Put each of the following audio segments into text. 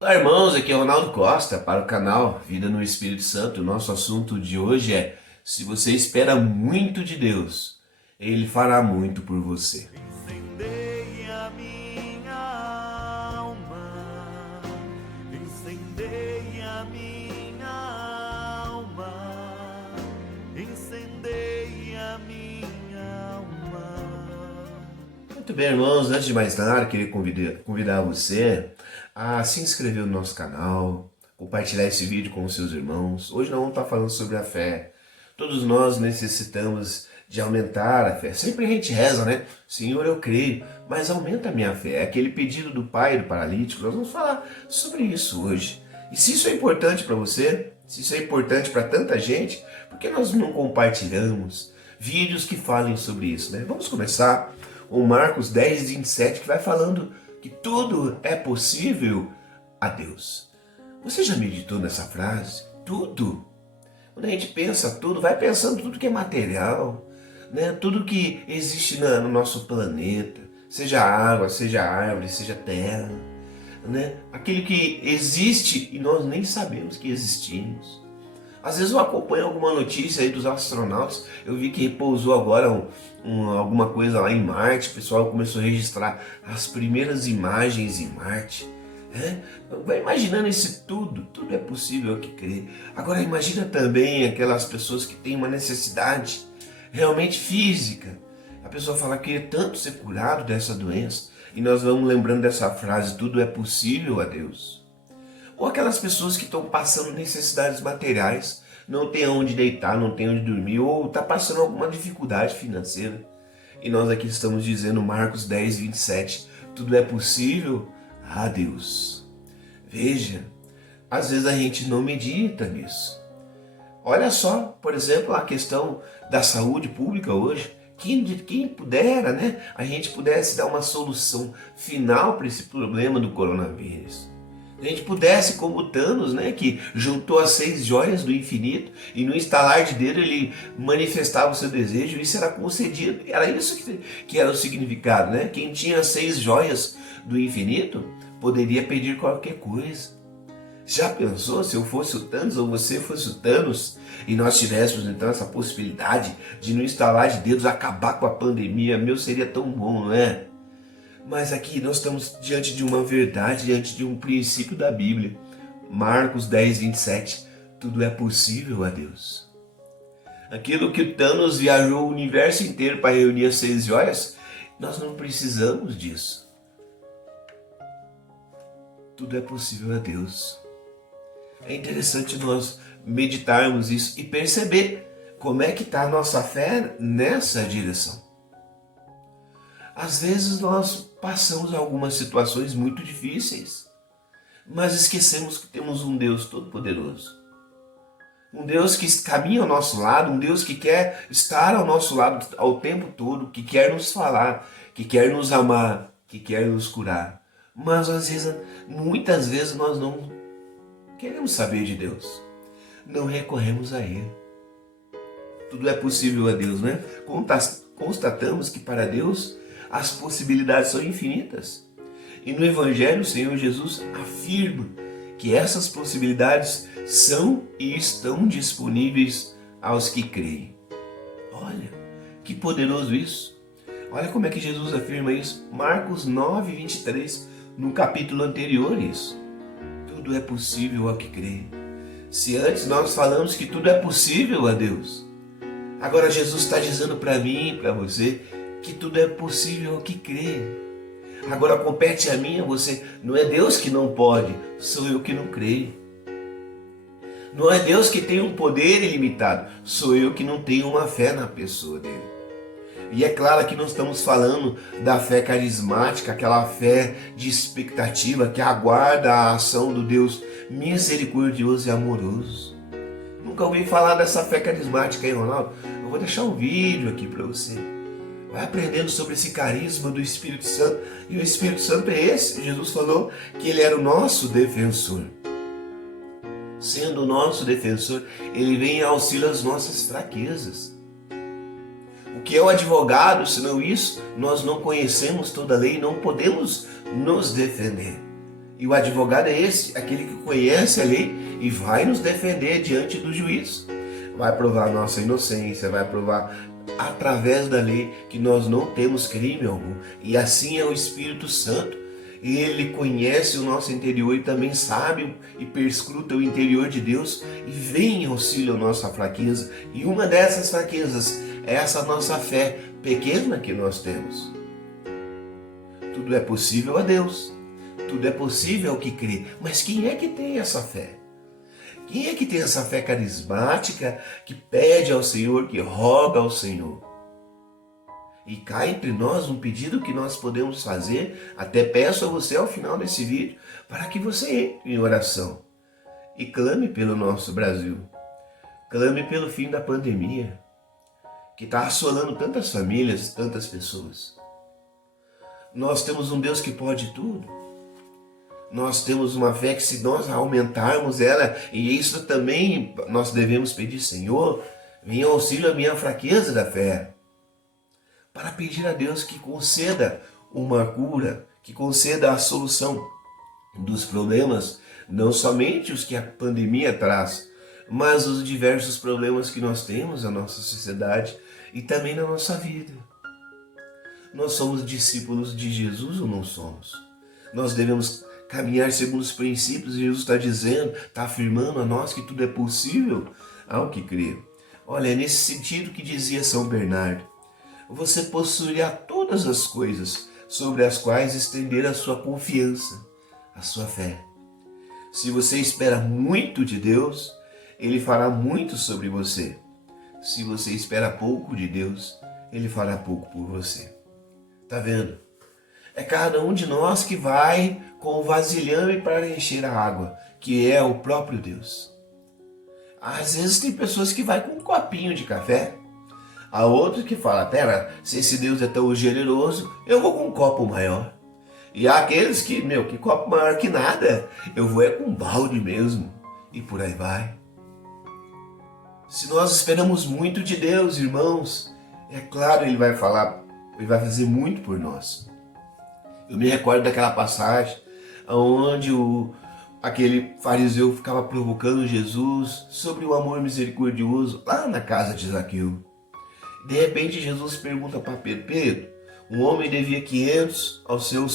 Olá, irmãos, aqui é o Ronaldo Costa para o canal Vida no Espírito Santo. O nosso assunto de hoje é: se você espera muito de Deus, Ele fará muito por você. Incendeia minha alma, incendeia minha alma, incendeia minha alma. Muito bem, irmãos, antes de mais nada, queria convidar você a se inscrever no nosso canal, compartilhar esse vídeo com os seus irmãos. Hoje nós vamos estar falando sobre a fé. Todos nós necessitamos de aumentar a fé. Sempre a gente reza, né? Senhor, eu creio, mas aumenta a minha fé. É aquele pedido do pai do paralítico. Nós vamos falar sobre isso hoje. E se isso é importante para você, se isso é importante para tanta gente, por que nós não compartilhamos vídeos que falem sobre isso, né? Vamos começar com Marcos 10, 27, que vai falando que tudo é possível a Deus. Você já meditou nessa frase? Tudo. Quando a gente pensa tudo, vai pensando tudo que é material, né? Tudo que existe no nosso planeta, seja água, seja árvore, seja terra, né? Aquilo que existe e nós nem sabemos que existimos. Às vezes eu acompanho alguma notícia aí dos astronautas, eu vi que repousou agora alguma coisa lá em Marte, o pessoal começou a registrar as primeiras imagens em Marte. Né? Vai imaginando isso tudo, tudo é possível ao que crer. Agora imagina também aquelas pessoas que têm uma necessidade realmente física. A pessoa fala que queria tanto ser curado dessa doença, e nós vamos lembrando dessa frase, tudo é possível a Deus. Ou aquelas pessoas que estão passando necessidades materiais, não tem onde deitar, não tem onde dormir, ou está passando alguma dificuldade financeira. E nós aqui estamos dizendo, Marcos 10, 27, tudo é possível a Deus. Veja, às vezes a gente não medita nisso. Olha só, por exemplo, a questão da saúde pública hoje. Quem pudera, né? A gente pudesse dar uma solução final para esse problema do coronavírus. A gente pudesse, como Thanos, né, que juntou as 6 joias do infinito e no estalar de dedo ele manifestava o seu desejo e isso era concedido. Era isso que era o significado, né? Quem tinha as 6 joias do infinito poderia pedir qualquer coisa. Já pensou se eu fosse o Thanos ou você fosse o Thanos e nós tivéssemos então essa possibilidade de no estalar de dedos acabar com a pandemia? Meu, seria tão bom, não é? Mas aqui nós estamos diante de uma verdade, diante de um princípio da Bíblia. Marcos 10, 27. Tudo é possível a Deus. Aquilo que o Thanos viajou o universo inteiro para reunir as 6 joias, nós não precisamos disso. Tudo é possível a Deus. É interessante nós meditarmos isso e perceber como é que está a nossa fé nessa direção. Às vezes nós passamos algumas situações muito difíceis, mas esquecemos que temos um Deus todo-poderoso. Um Deus que caminha ao nosso lado, um Deus que quer estar ao nosso lado ao tempo todo, que quer nos falar, que quer nos amar, que quer nos curar. Mas às vezes, muitas vezes nós não queremos saber de Deus, não recorremos a Ele. Tudo é possível a Deus, né? Constatamos que para Deus as possibilidades são infinitas. E no Evangelho, o Senhor Jesus afirma que essas possibilidades são e estão disponíveis aos que creem. Olha, que poderoso isso. Olha como é que Jesus afirma isso. Marcos 9, 23, no capítulo anterior isso. Tudo é possível ao que crê. Se antes nós falamos que tudo é possível a Deus, agora Jesus está dizendo para mim e para você que tudo é possível ao que crê. Agora compete a mim e a você. Não é Deus que não pode, sou eu que não creio. Não é Deus que tem um poder ilimitado, sou eu que não tenho uma fé na pessoa dele. E é claro que nós estamos falando da fé carismática, aquela fé de expectativa que aguarda a ação do Deus misericordioso e amoroso. Nunca ouvi falar dessa fé carismática, hein, Ronaldo? Eu vou deixar um vídeo aqui para você. Vai aprendendo sobre esse carisma do Espírito Santo. E o Espírito Santo é esse. Jesus falou que ele era o nosso defensor. Sendo o nosso defensor, ele vem em auxílio às nossas fraquezas. O que é o advogado, senão isso? Nós não conhecemos toda a lei e não podemos nos defender. E o advogado é esse, aquele que conhece a lei e vai nos defender diante do juiz. Vai provar nossa inocência, vai provar através da lei que nós não temos crime algum. E assim é o Espírito Santo. Ele conhece o nosso interior e também sabe e perscruta o interior de Deus e vem em auxílio à nossa fraqueza. E uma dessas fraquezas é essa nossa fé pequena que nós temos. Tudo é possível a Deus. Tudo é possível ao que crê. Mas quem é que tem essa fé? Quem é que tem essa fé carismática, que pede ao Senhor, que roga ao Senhor? E cá entre nós um pedido que nós podemos fazer, até peço a você ao final desse vídeo, para que você entre em oração e clame pelo nosso Brasil. Clame pelo fim da pandemia, que está assolando tantas famílias, tantas pessoas. Nós temos um Deus que pode tudo. Nós temos uma fé que, se nós aumentarmos ela, e isso também nós devemos pedir: Senhor, venha em auxílio à minha fraqueza da fé, para pedir a Deus que conceda uma cura, que conceda a solução dos problemas, não somente os que a pandemia traz, mas os diversos problemas que nós temos na nossa sociedade e também na nossa vida. Nós somos discípulos de Jesus ou não somos? Nós devemos caminhar segundo os princípios. Jesus está dizendo, está afirmando a nós que tudo é possível ao que crê. Olha, é nesse sentido que dizia São Bernardo: você possuirá todas as coisas sobre as quais estender a sua confiança, a sua fé. Se você espera muito de Deus, Ele fará muito sobre você. Se você espera pouco de Deus, Ele fará pouco por você. Tá vendo? É cada um de nós que vai com o vasilhame para encher a água, que é o próprio Deus. Às vezes tem pessoas que vai com um copinho de café. Há outros que falam: pera, se esse Deus é tão generoso, eu vou com um copo maior. E há aqueles que, que copo maior que nada, eu vou é com um balde mesmo. E por aí vai. Se nós esperamos muito de Deus, irmãos, é claro, Ele vai falar, Ele vai fazer muito por nós. Eu me recordo daquela passagem onde aquele fariseu ficava provocando Jesus sobre o amor misericordioso lá na casa de Zaqueu. De repente Jesus pergunta para Pedro: Pedro, um homem devia 500 ao seu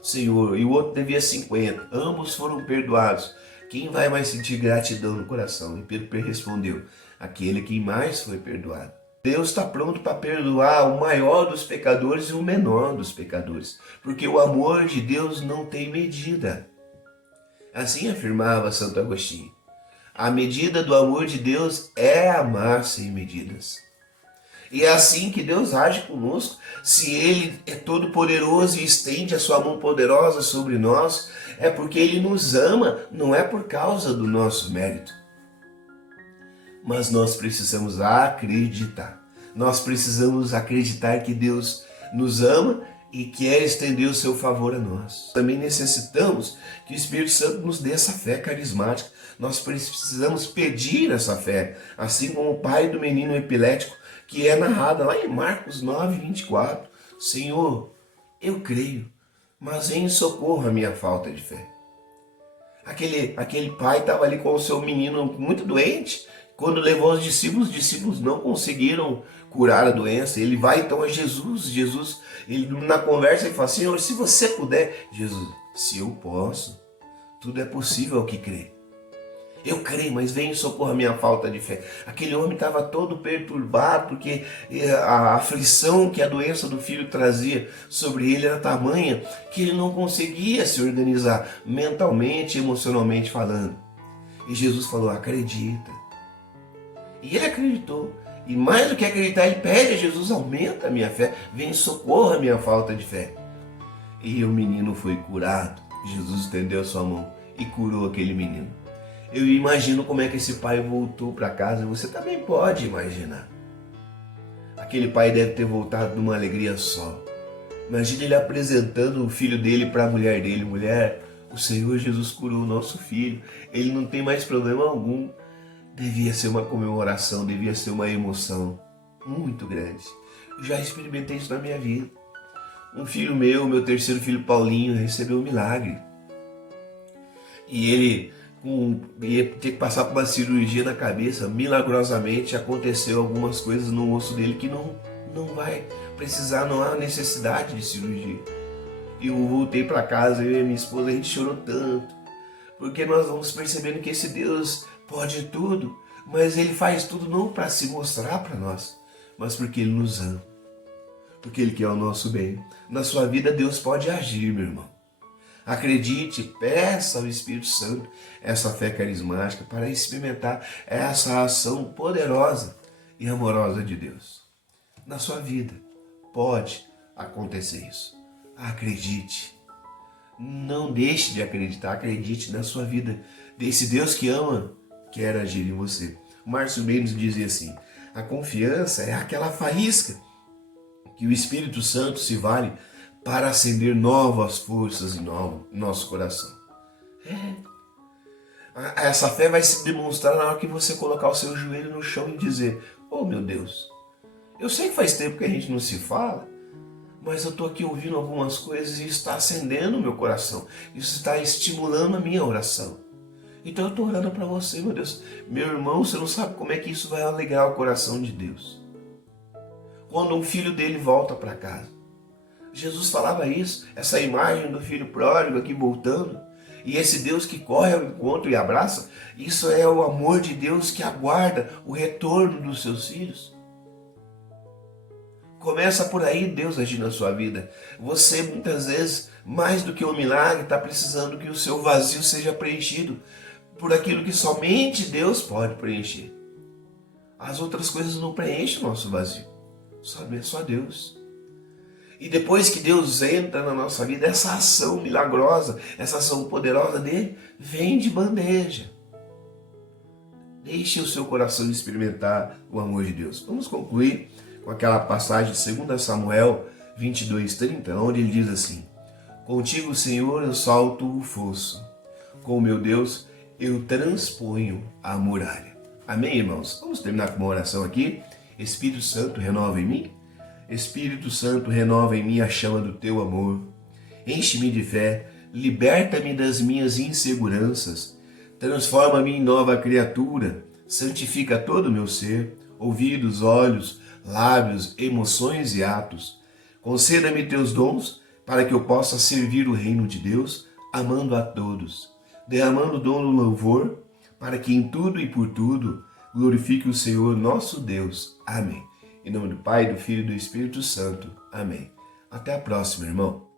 senhor e o outro devia 50. Ambos foram perdoados. Quem vai mais sentir gratidão no coração? E Pedro respondeu: aquele que mais foi perdoado. Deus está pronto para perdoar o maior dos pecadores e o menor dos pecadores, porque o amor de Deus não tem medida. Assim afirmava Santo Agostinho. A medida do amor de Deus é amar sem medidas. E é assim que Deus age conosco. Se Ele é todo poderoso e estende a sua mão poderosa sobre nós, é porque Ele nos ama, não é por causa do nosso mérito. Mas nós precisamos acreditar. Nós precisamos acreditar que Deus nos ama e quer estender o seu favor a nós. Também necessitamos que o Espírito Santo nos dê essa fé carismática. Nós precisamos pedir essa fé, assim como o pai do menino epilético, que é narrada lá em Marcos 9, 24. Senhor, eu creio, mas vem em socorro à minha falta de fé. Aquele pai estava ali com o seu menino muito doente. Quando levou os discípulos não conseguiram curar a doença. Ele vai então a Jesus, ele, na conversa, ele fala: Senhor, se você puder. Jesus: se eu posso, tudo é possível ao que crê. Eu creio, mas vem em socorro à minha falta de fé. Aquele homem estava todo perturbado, porque a aflição que a doença do filho trazia sobre ele era tamanha que ele não conseguia se organizar mentalmente, emocionalmente falando. E Jesus falou: acredita. E ele acreditou. E mais do que acreditar, ele pede a Jesus: aumenta a minha fé, vem em socorro à minha falta de fé. E o menino foi curado. Jesus estendeu a sua mão e curou aquele menino. Eu imagino como é que esse pai voltou para casa. Você também pode imaginar. Aquele pai deve ter voltado numa alegria só. Imagina ele apresentando o filho dele para a mulher dele: mulher, o Senhor Jesus curou o nosso filho. Ele não tem mais problema algum. Devia ser uma comemoração, devia ser uma emoção muito grande. Eu já experimentei isso na minha vida. Um filho meu terceiro filho Paulinho, recebeu um milagre. E ele ia ter que passar por uma cirurgia na cabeça. Milagrosamente aconteceu algumas coisas no osso dele que não vai precisar, não há necessidade de cirurgia. E eu voltei para casa, eu e minha esposa, a gente chorou tanto, porque nós vamos percebendo que esse Deus pode tudo, mas Ele faz tudo não para se mostrar para nós, mas porque Ele nos ama, porque Ele quer o nosso bem. Na sua vida Deus pode agir, meu irmão. Acredite, peça ao Espírito Santo essa fé carismática para experimentar essa ação poderosa e amorosa de Deus. Na sua vida pode acontecer isso. Acredite. Não deixe de acreditar. Acredite na sua vida. Esse Deus que ama quer agir em você. Márcio Mendes dizia assim: a confiança é aquela faísca que o Espírito Santo se vale para acender novas forças em nosso coração. Essa fé vai se demonstrar na hora que você colocar o seu joelho no chão e dizer: oh meu Deus, eu sei que faz tempo que a gente não se fala, mas eu estou aqui ouvindo algumas coisas e isso está acendendo o meu coração. Isso está estimulando a minha oração. Então eu estou orando para você, meu Deus. Meu irmão, você não sabe como é que isso vai alegrar o coração de Deus. Quando um filho dele volta para casa. Jesus falava isso, essa imagem do filho pródigo aqui voltando. E esse Deus que corre ao encontro e abraça. Isso é o amor de Deus que aguarda o retorno dos seus filhos. Começa por aí Deus agir na sua vida. Você muitas vezes, mais do que um milagre, está precisando que o seu vazio seja preenchido por aquilo que somente Deus pode preencher. As outras coisas não preenchem o nosso vazio. Só Deus. E depois que Deus entra na nossa vida, essa ação milagrosa, essa ação poderosa dele, vem de bandeja. Deixe o seu coração experimentar o amor de Deus. Vamos concluir com aquela passagem de 2 Samuel 22:30, onde ele diz assim: contigo, Senhor, eu salto o fosso, com o meu Deus eu transponho a muralha. Amém, irmãos? Vamos terminar com uma oração aqui. Espírito Santo, renova em mim. Espírito Santo, renova em mim a chama do teu amor. Enche-me de fé, liberta-me das minhas inseguranças, transforma-me em nova criatura, santifica todo o meu ser, ouvidos, olhos, lábios, emoções e atos. Conceda-me teus dons para que eu possa servir o reino de Deus, amando a todos, derramando o dom do louvor, para que em tudo e por tudo glorifique o Senhor nosso Deus. Amém. Em nome do Pai, do Filho e do Espírito Santo. Amém. Até a próxima, irmão.